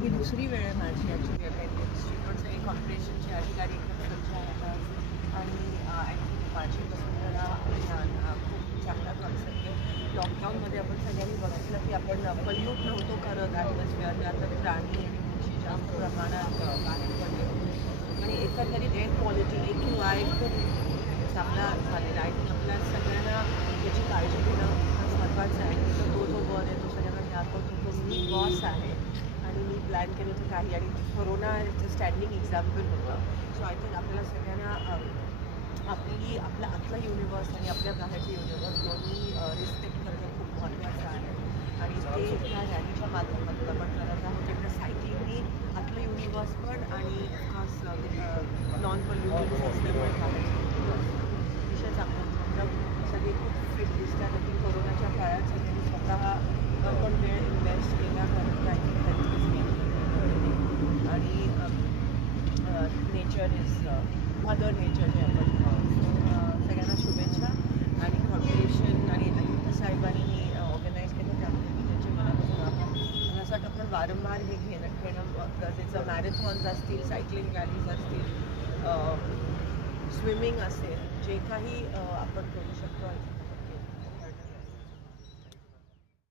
ही दुसरी वेळ आहे माझी ॲक्च्युली अटेंडन्सची पण सगळे कॉर्पोरेशनचे अधिकारी एकदम आज. आणि ॲक्च्युली माझी वसुंधरा अभियान हा खूप चांगला कॉन्सेप्ट आहे. लॉकडाऊनमध्ये आपण सगळ्यांनी बघितलं की आपण पल्यूट नव्हतो करत ॲटमॉस्फिअर आता प्राणी आणि पक्षी जास्त प्रमाणात बाहेर पडले. आणि एकंदरीत air quality A Q I खूप चांगला झालेला आहे. आणि आपल्या सगळ्यांना याची काळजी घेणं खूप महत्त्वाचं आहे. तो जो वर आहे तो सगळ्यांना दाखवतो तो मी बॉस आहे प्लॅन केलं होतं काही आणि कोरोना स्टँडिंग एक्झाम्पल होतं. सो आय थिंक आपल्याला सगळ्यांना आपली आपला आतला युनिवर्स आणि आपल्या बाहेरचे युनिवर्स दोन्ही रिस्पेक्ट करणं खूप महत्त्वाचं आहे. आणि ते ह्या रॅलीच्या माध्यमातून आपण करत आहोत. त्यामुळे सायकलिंगनी आतलं युनिवर्स पण आणि खास नॉन पॉल्युटेड असल्यामुळे बाहेरचे universe अतिशय चांगलं होतं सगळे खूप फिट दिसतात आणि कोरोनाच्या काळात सगळ्यांनी स्वतः आपण वेळ इन्व्हेस्ट केला कारण आय थिंक हेल्थ आणि नेचर इज मदर नेचर जे आपण uh, सगळ्यांना शुभेच्छा आणि कॉम्पिटिशन आणि आयुक्त साहेबांनी uh, ऑर्गनाईज केलं त्यामुळे त्यांचे मनापासून आभार मला असं वाटतं आपण वारंवार हे घेणं घेणं गरजेचं मॅरेथॉन्स असतील सायकलिंग रॅलीज असतील स्विमिंग असेल जे काही आपण करू शकतो.